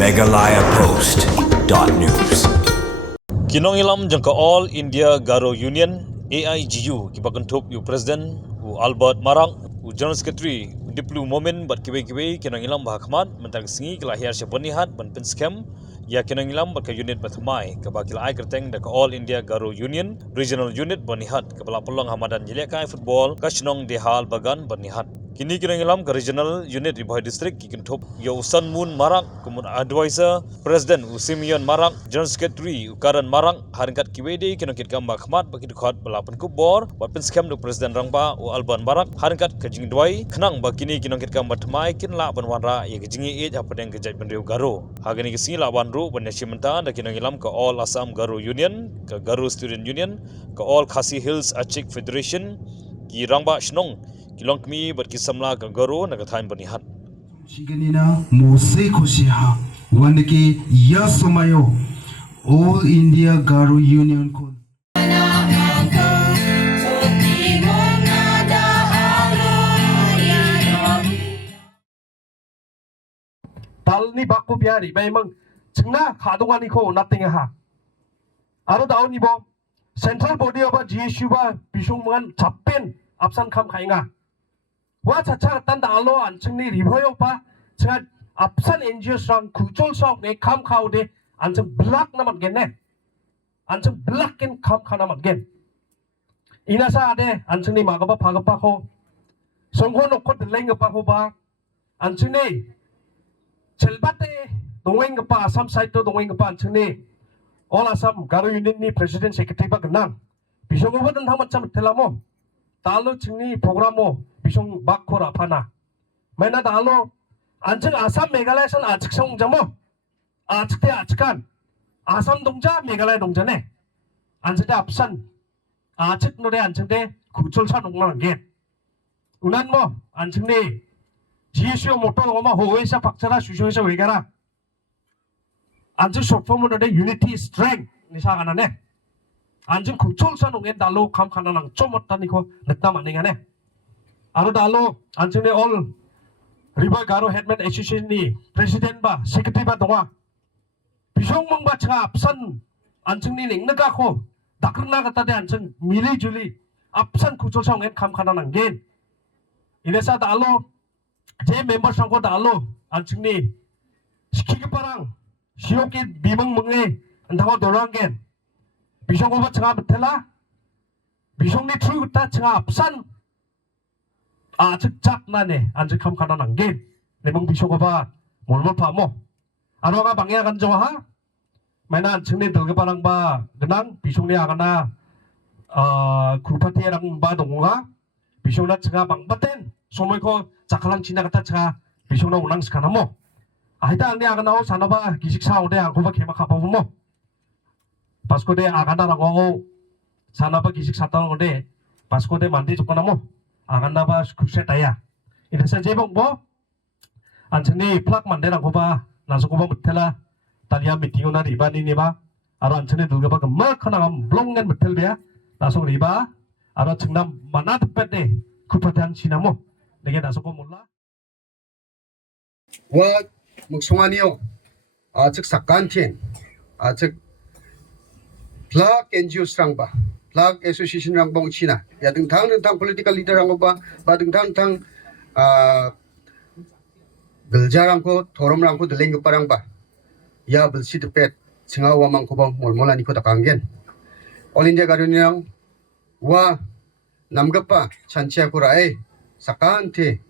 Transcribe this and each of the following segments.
megalayapost.news. Kinong ilam jangka All India Garo Union AIGU kibakantup yu President u Albert Marang u General Secretary Diplu Momen bat kibai kinong ilam bahakmat mentang singi kelahir syabanihat ban penskem ya kinong ilam bat unit batmai kabakil ai kerteng dak All India Garo Union Regional Unit banihat kepala pelong hamadan jelekai football kasnong dehal bagan banihat kini kinong ilam ke Regional Unit di bawah distrik kikentup ya Usan Mun Marang kemudian advisor President u Simeon Marang General Secretary u Karan Marang haringkat kiwede kinong kitkam bahakmat bagi dekat balapan kubor bat penskem du President Rangba u Alban Marang haringkat kejing duai kenang bakini kinong kitkam batmai kinla banwanra ya kejingi ej apa deng kejai benriu Garo hagani kesini lawan ru banyasi mentan dak kinong ilam ke All Assam Garo Union ke Garo Student Union ke All Khasi Hills Achik Federation ki Rangba Shnong kilong kami berkisamla ke Garo nagathain banihat Shiganina Mose Koshiha Wandaki Yasumayo All India Garo Union Code 달니 바꾸 비하리 매망 증나 가동하니 코 나띵에 하 아로 다운이 보 센트럴 보디 오브 GSU바 비숑만 잡벤 앞산 캄 가잉아 와 차차 딴다 알로 안 증니 리버요 바 제가 앞산 NGO스랑 구졸석 내 캄 카우데 안증 블락 남았겠네 안증 블락겐 캄 카나mat겐 이나사 아데 안증니 마가바 파가파코 성고 놓고 들랭가파코 바 안증니 젤바테 동행급파 아삼 사이트 동행급파 안층니 All Assam Garo Union ni President Secretary ba genang bisong obadan thamat cham telamo talo chingni programo bisong bakhora phana maina talo anching Assam Meghalaya san achik song jamo achikte achikan Assam dongja Meghalaya dongjane anchite apsan achik nore anchite kucholsa nongman ge unan mo anchingni GSU 모토 오마 호에사 박차라 수쇼에서 외가라 안주 소포문의 유니티 스트렝 니사가나네 안주 구철선 옹엔 달로 감카나랑 좀 어떠니고 냈다 만능하네 아로 달로 안주네 올 리버 가로 헤드맨 애시시니 프레시덴트 바 세크레터리 바 동아 비숑몽 바차 앞선 안증니 넥나가코 다크나 갔다데 안증 미리줄리 앞선 구철선 옹엔 감카나랑 겐 이래서 달로 제 멤버 상고 달로 안층니 시키기빠랑 시오기 미멍멍에 안다고 돌아간겐 비숑고바 청아 못텔라 비숑니 트루다 청아 앞산 아측작 나네 안측함 가난한겐 내멍 비숑고바 몰몰 파모 아로가 방해가 간정하 마이나 안층니 들그바랑 바 그난 비숑니 아가나 구파티에랑 바 동호가 비숑나 청아 방바텐 소모이코 자칼랑 지나갔다 차 비숑나 운항스카나모 아이다 안내 아가나오 사나바 기식사오데 아고바 개막하바보모 바스코데 아가나라고 사나바 기식사타오데 바스코데 만디 조건나모 아간나바 굽세타야 이래서 제복보 안천니 플락 만데라고바 나서고바 못텔라 달리아 미팅오나 리바니니바 아로 안천니 들가바 금마카나감 블롱겐 못텔베야 나서 리바 아로 청남 마나드페데 쿠파탄 시나모 내게 나서고 몰라 와 목송아니요 아즉 사간틴 아즉 플락 NGO스랑바 플락 애소시에이션랑 봉치나 야 등탕 폴리티컬 리더랑고 바 등탕 글자랑고 토롬랑고 들랭급바랑바 야 불시드펫 칭아와망고 바 몰몰라니코 다강겐 올인디아 가르니랑 와 남급바 찬치아쿠라에 사카한테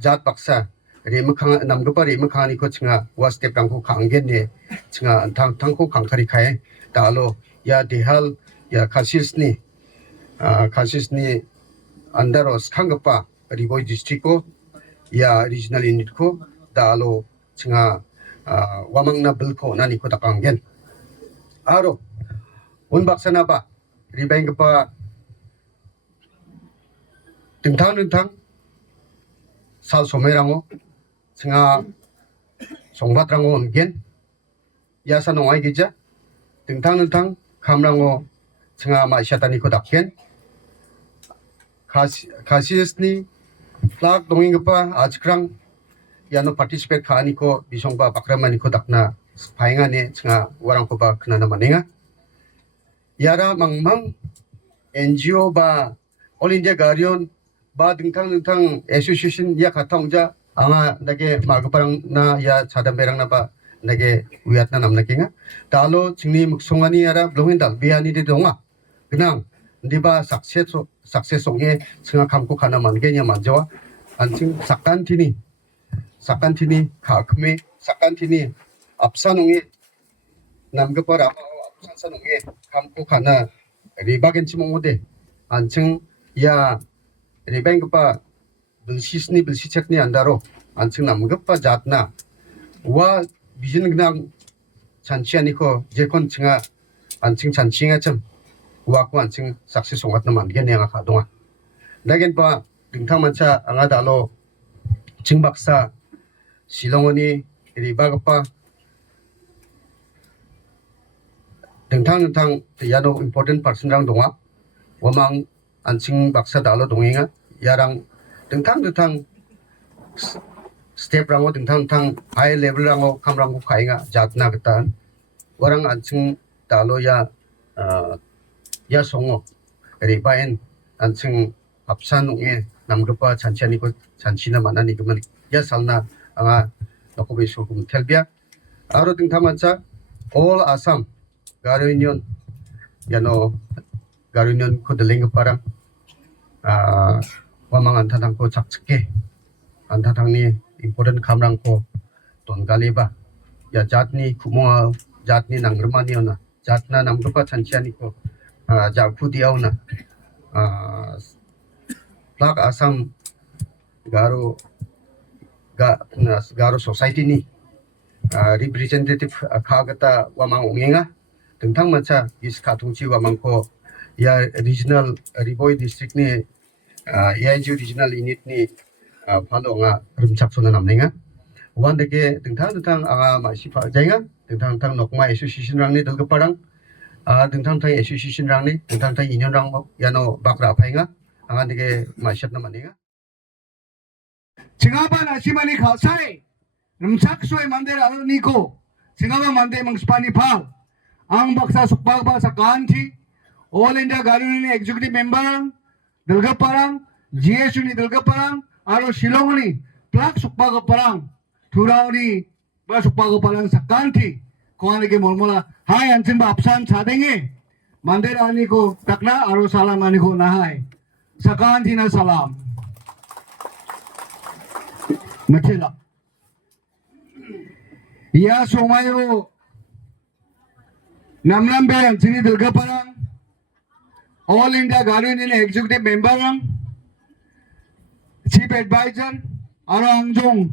잣 박사 레무캉 남급바 레무캉이 코 칭아 와스텝 당고 강겐네 칭아 당고 강카리 카에 달로 야 데할 야 카시스니 안다로 스칸급바 리보이 디스트릭고 야 리지널 유닛코 달로 칭아 와망나 빌코 나니코 다강겐 아로 온 박사나바 리뱅급바 등탕 살 소매랑오 승아 송바트랑오 온겐 야사 농아이 기자 등탕 감랑오 승아 마시아타니코 닥겐 가시스니 플락 동인급바 아직랑 야노 participate 카니코 비송바 바크라마니코 닥나 파잉아네 층아 와랑코바 그나나 마네가 야라 망망 NGO 바 All India Guardian ba dingtang association ya katongja anga nage maguparang na ya chadamberang na ba nage uyat na namna kinga talo chingni muksongani ara blongindal biani de donga 그냥 니바 success ong에 승아 감고 가나 만게냐 만져와 안칭 sakantini 가금에 sakantini 앞산ong에 남급벌 아마 앞산산ong에 감고 가나 리바겐치 몽오데 안칭 야 리뱅급바 빌시스니 빌시책니 안다로 안칭 남급바 잣나 와 비전 그냥 잔치 아니고 제건 층아 안칭 잔치가 좀 waku anjing saksi songat na mandian yang akadonga. Lagen pa dingtang manca angadalo jingbaksa silongoni ribagapa dingtang yano important person rang donga. Wamang anjing baksa dalo dongenga yarang dingtang step rango dingtang high level rango kam rango kainga jatna ketan. Warang anjing dalo ya songo ribaen an층 앞산웅에 남급바 잔치아니고 잔치나 만나니 그러면 야 살나 anga nokobe sokum telbia aro tingtamancha all Assam Garo Union yano Garo Union ko deling parang wamang antatang ko chakchke antatang ni important kamrang ko tongaleba ya jatni kumo jatni nangrmani ona jatna nam급바 잔치아니 ko 자쿠디아우나 plak Assam Garo society ni representative khagata wamang ongenga tentang macha is katungchi wamang ko ya regional Riboy district ni AIG regional unit ni phalonga rumchaksona namnenga wandege tentang anga masipa jainga tentang nokma association rangni dalgaparang dingtang association rangni dingtang union rang yano bakra painga anga dige masyat na maninga Singaba na simani khasai rumsak soy mandir alniko singaba mande mangspani phal ang baksa sukbag ba sa kanthi All India Garo Union executive member Dalgaparang GSU ni Dalgaparang aro Shillong ni plak sukbag parang thurauni ba sukbag parang sa kanthi koane ke molmola hai ansin ba apsan chadenge mandir aniko takna aro salam aniko nahai sakanthi na salam Matila. Ya somayo namlambe sini Dalgaparang All India Garo Union executive member chief advisor aro angjong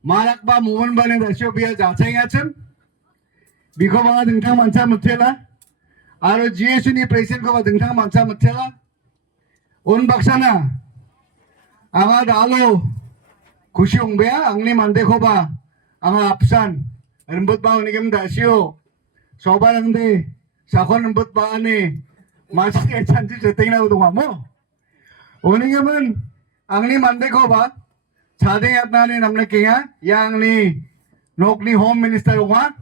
marakba mohan bane rasyo biya jachayacham biko ba dingtang mancha matela aro GSU ni president ko ba dingtang mancha matela on baksana anga dalo kusyong bea ang ni mande ko ba ang apsan rembut ba ni kem dasyo soba lang de sakon rembut ba ani masih ke chanti setting na udung mo oni kemen ang ni mande ko ba chade atna ni namne kiya yang ni nokni home minister wa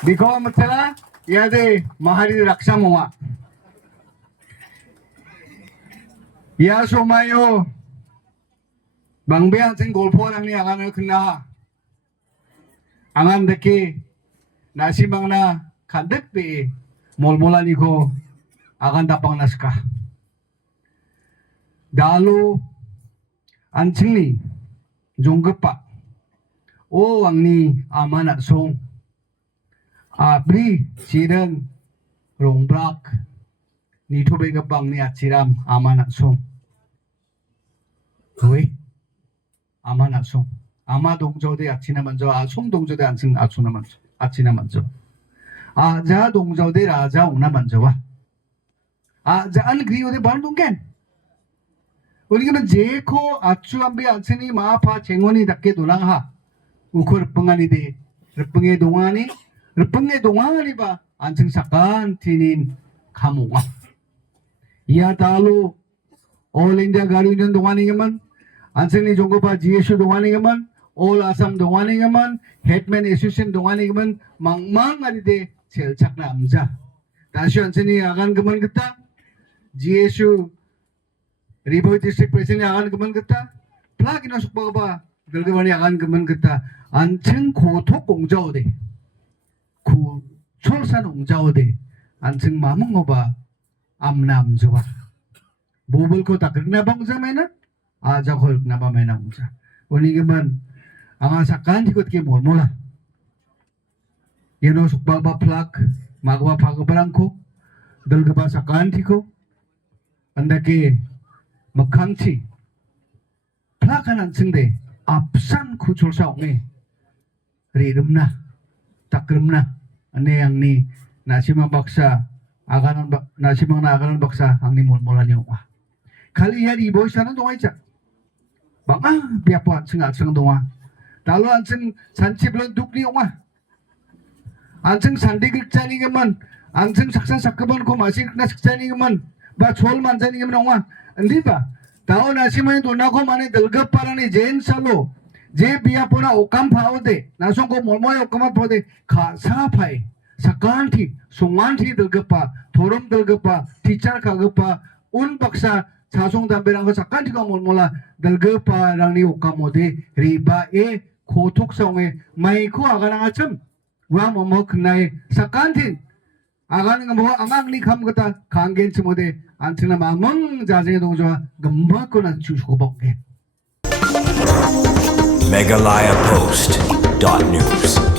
biko matela yade mahari raksha mowa ya somayo Bangbean sing golpo nang ni angan kena angan deke nasi bangna kadek pe molmola ni ko akan tapang naska dalu anchingni jonggepa o angni amana song abri siren rongbrak ni thobe gapang ni achiram amana song koi 아마나 송 아마 동조대 아치나 먼저 송 동조대 안승 아추나 먼저 아치나 먼저 아자 동조대 라자 오나 먼저와 아자 안그리오대 발동겐 우리가 제코 아추 안비 안스니 마파 쟁원이 닿게 도랑하 우코 르뻥아니데 르뻥의 동안이 봐 안승 사간 티닌 가몽아 이야 달로 All India Garo Union 동안이면 안승리 종고파 GSU 동안이가만 All Assam 동안이가만 Hetman Association 동안이가만 망망아리데 젤착 남자 다시 안승리 아간 그만 그다 GSU 리버이 디스트릭 프레시던트 아간 그만 그다 플라기노 숙박바 들그만이 아간 그만 그다 안층 고톡 공자오데 구 철산 공자오데 안층 마몽어바 암남저바 모블코 takna bangsa mena aja khol naba mena bangsa oni geman anga sakan hikot ke mormola yeno sukba ba plak magwa phagbarangko dalgaba sakan thiko andake makhangchi plakanan singde apsan khu cholsa onge rirumna takrumna ane angni nasima baksa aganan nasimang na aganan baksa angni mormolani wa kali ya di boy sana doa aja bang biar puan seng doa lalu anseng sanci belum dukni oma anseng sandi kerjani keman anseng saksa sakkeban ko masih kena sakjani keman ba chol manjani keman oma endi ba tahu nasi mana dona ko mana delgap parani jen salo je biar puna okam phao de nasong ko mormoy okam phao de kha sa phai sakanti sunganti delgapa thorom delgapa teacher kagapa un baksa 자송 담배랑 거 잠깐티가 몰라 들거파 랑니 오카모데 리바에 고톡성에 마이코 아가랑 아침 와뭐 그나에 사칸틴 아가는 거뭐 아망니 감거다 강겐치 모데 안트나 마멍 자제 동조와 금박거나 주시고 먹게 megalayapost.news